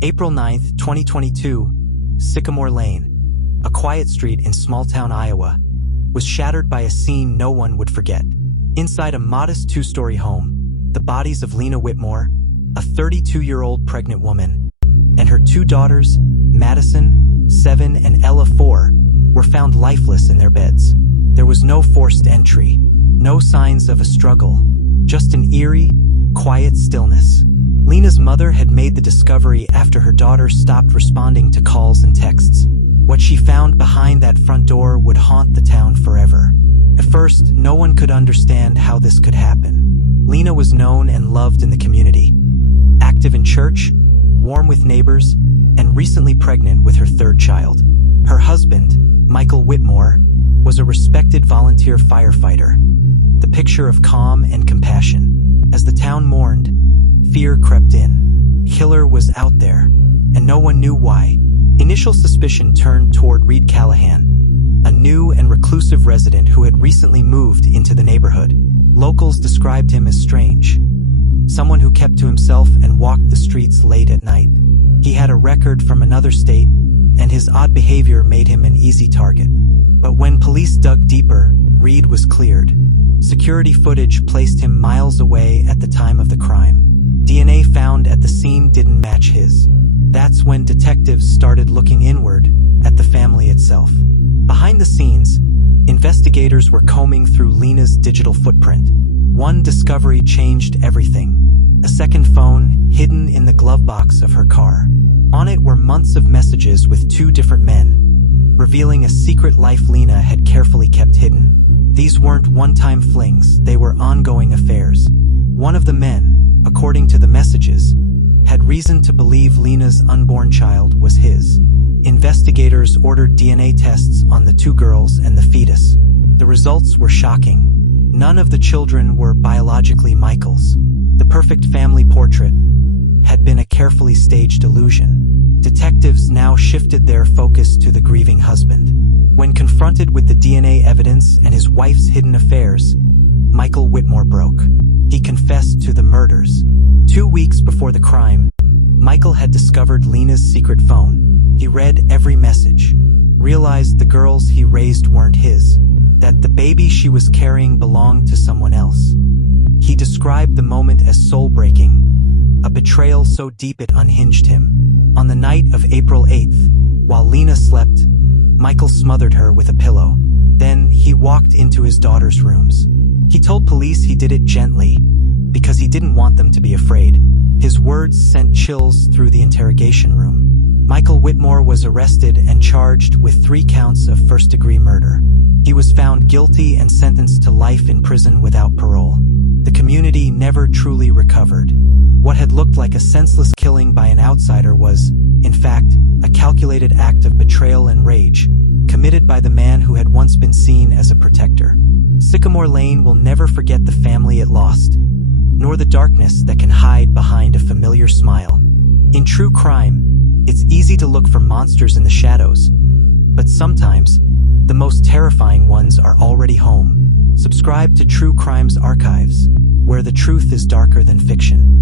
April 9, 2022, Sycamore Lane, a quiet street in small-town Iowa, was shattered by a scene no one would forget. Inside a modest two-story home, the bodies of Lena Whitmore, a 32-year-old pregnant woman, and her two daughters, Madison, 7, and Ella, 4, were found lifeless in their beds. There was no forced entry, no signs of a struggle, just an eerie, quiet stillness. Lena's mother had made the discovery after her daughter stopped responding to calls and texts. What she found behind that front door would haunt the town forever. At first, no one could understand how this could happen. Lena was known and loved in the community, active in church, warm with neighbors, and recently pregnant with her third child. Her husband, Michael Whitmore, was a respected volunteer firefighter, the picture of calm and compassion. As the town mourned, fear crept in. Killer was out there, and no one knew why. Initial suspicion turned toward Reed Callahan, a new and reclusive resident who had recently moved into the neighborhood. Locals described him as strange, someone who kept to himself and walked the streets late at night. He had a record from another state, and his odd behavior made him an easy target. But when police dug deeper, Reed was cleared. Security footage placed him miles away at the time of the crime. DNA found at the scene didn't match his. That's when detectives started looking inward at the family itself. Behind the scenes, investigators were combing through Lena's digital footprint. One discovery changed everything. A second phone hidden in the glove box of her car. On it were months of messages with two different men, revealing a secret life Lena had carefully kept hidden. These weren't one-time flings, they were ongoing affairs. One of the men, according to the messages, had reason to believe Lena's unborn child was his. Investigators ordered DNA tests on the two girls and the fetus. The results were shocking. None of the children were biologically Michael's. The perfect family portrait had been a carefully staged illusion. Detectives now shifted their focus to the grieving husband. When confronted with the DNA evidence and his wife's hidden affairs, Michael Whitmore broke. He confessed to the murders. 2 weeks before the crime, Michael had discovered Lena's secret phone. He read every message, realized the girls he raised weren't his, that the baby she was carrying belonged to someone else. He described the moment as soul-breaking, a betrayal so deep it unhinged him. On the night of April 8th, while Lena slept, Michael smothered her with a pillow. Then he walked into his daughter's rooms. He told police he did it gently, because he didn't want them to be afraid. His words sent chills through the interrogation room. Michael Whitmore was arrested and charged with 3 counts of first-degree murder. He was found guilty and sentenced to life in prison without parole. The community never truly recovered. What had looked like a senseless killing by an outsider was, in fact, a calculated act of betrayal and rage, committed by the man who had once been seen as a protector. Sycamore Lane will never forget the family it lost, nor the darkness that can hide behind a familiar smile. In true crime, it's easy to look for monsters in the shadows, but sometimes, the most terrifying ones are already home. Subscribe to True Crimes Archives, where the truth is darker than fiction.